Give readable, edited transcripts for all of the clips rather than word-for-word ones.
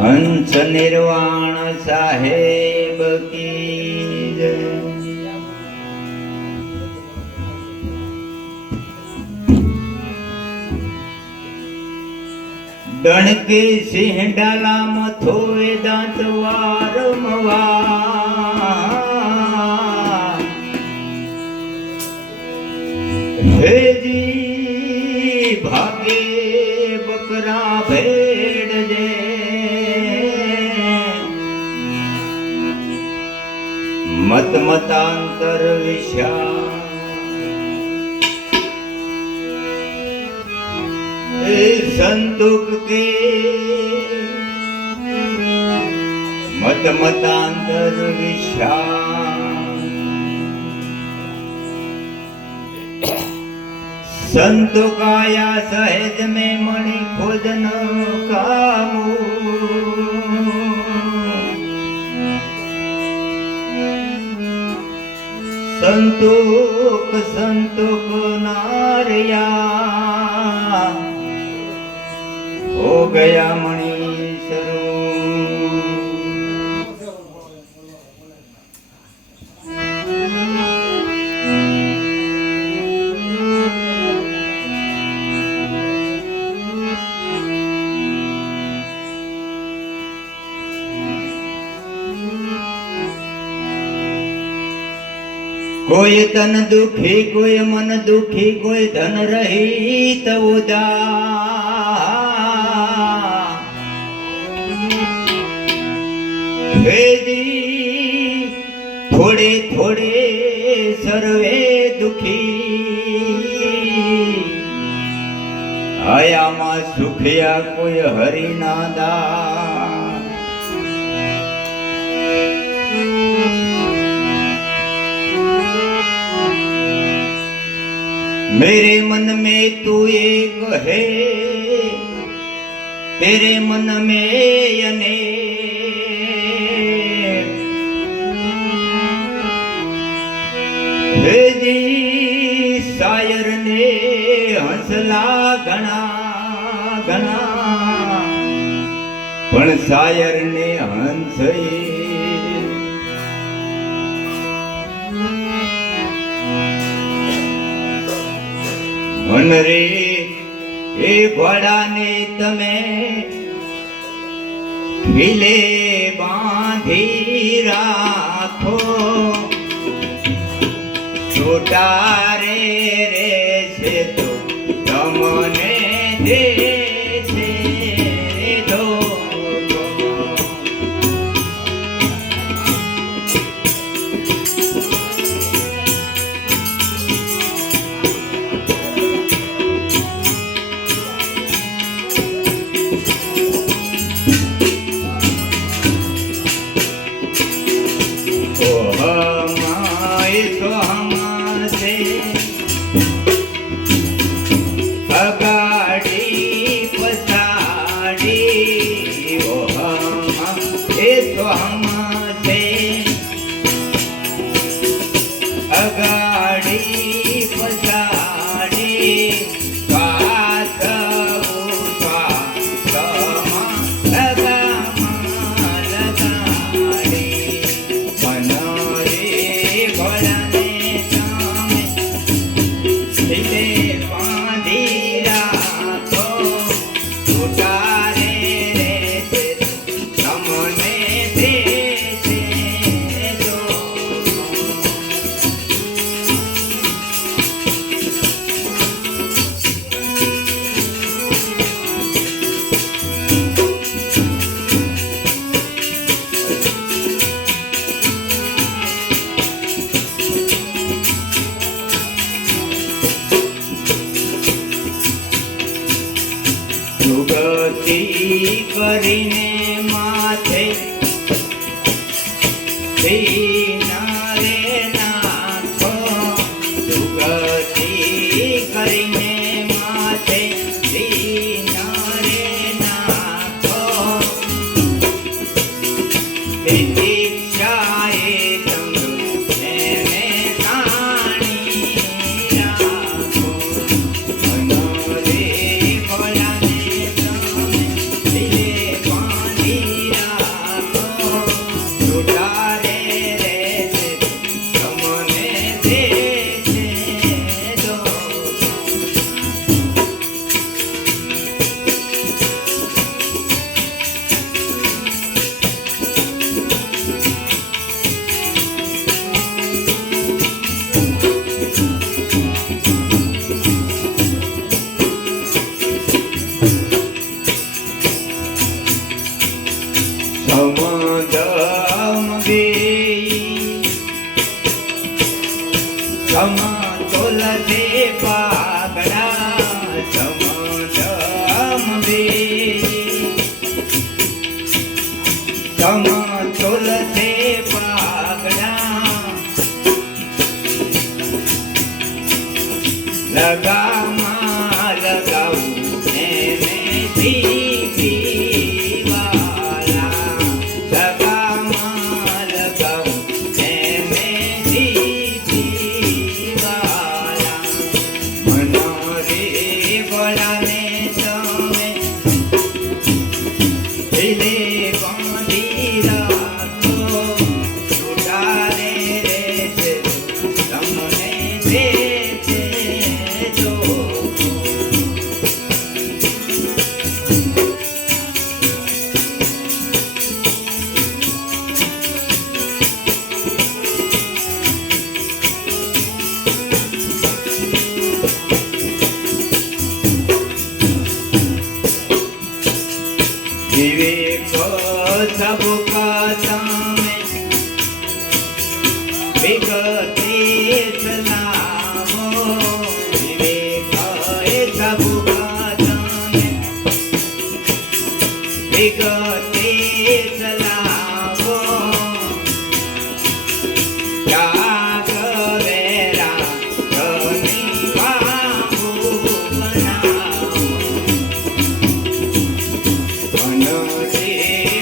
હંસ નિર્વાણ સાહેબ કી જય। ડણકે સિંહ ડાલા મથો દાંત વારંવાર હેજી ભાગે બકરા ભેડ જે મત મતાંતર વિશ્યા संतुक के मत मतांतर विश्राम संतुकाया सहज में मणि खोजन कामू संतुक संतुक नारिया हो गया मणि कोई तन दुखी कोई मन दुखी कोई धन रहित उदासी थोड़े थोड़े सर्वे दुखी आया मां सुखिया कोई हरि नादा मेरे मन में तू एक है तेरे मन में अनेक जी शायर ने हंसला घना घना पण शायर ने हंस मन रे ए घोड़ा ने तमे खिले बांधी राखो छोटा रे रे से तो तमने दे કરીને માથે રે નાખો દુગતી કરીને માથે રે નાખો દીક્ષાએ Hey સમતુલ છે પાગડા લગામાં લગાવું એને જીવાલા લગામાં લગાવું એને જીવાલા મનોરે ગળાને તમે દિલે બાંધી રાખો ઉડારે રે છે તમને દે છે જો विवेक सबका तामे विगते सलामो विवेक सबका तामे विगते सलामो त्याग वेरा धनी बाबू बनाओ મનોરે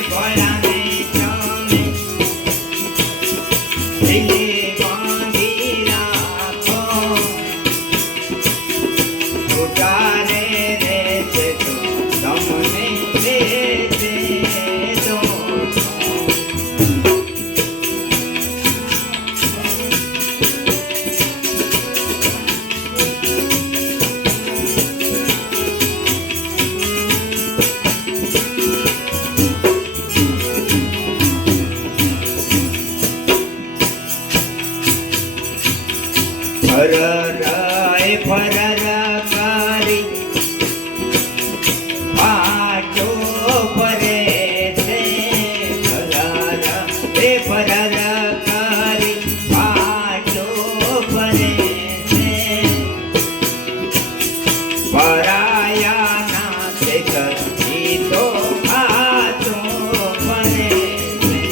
ભળાને તમે દિલે બાંધી રાખો ઉતારે રે છે તો તમને દે છે તો ફરરાય ફરરકારી પાટો ફરે છે ફરરકારી પાટો ફરે છે પરાયાના છે કરતી તો પાટો ફરે છે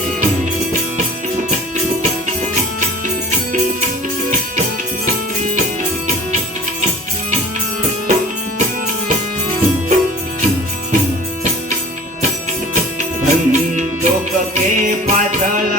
સંતોષ કે પાછળ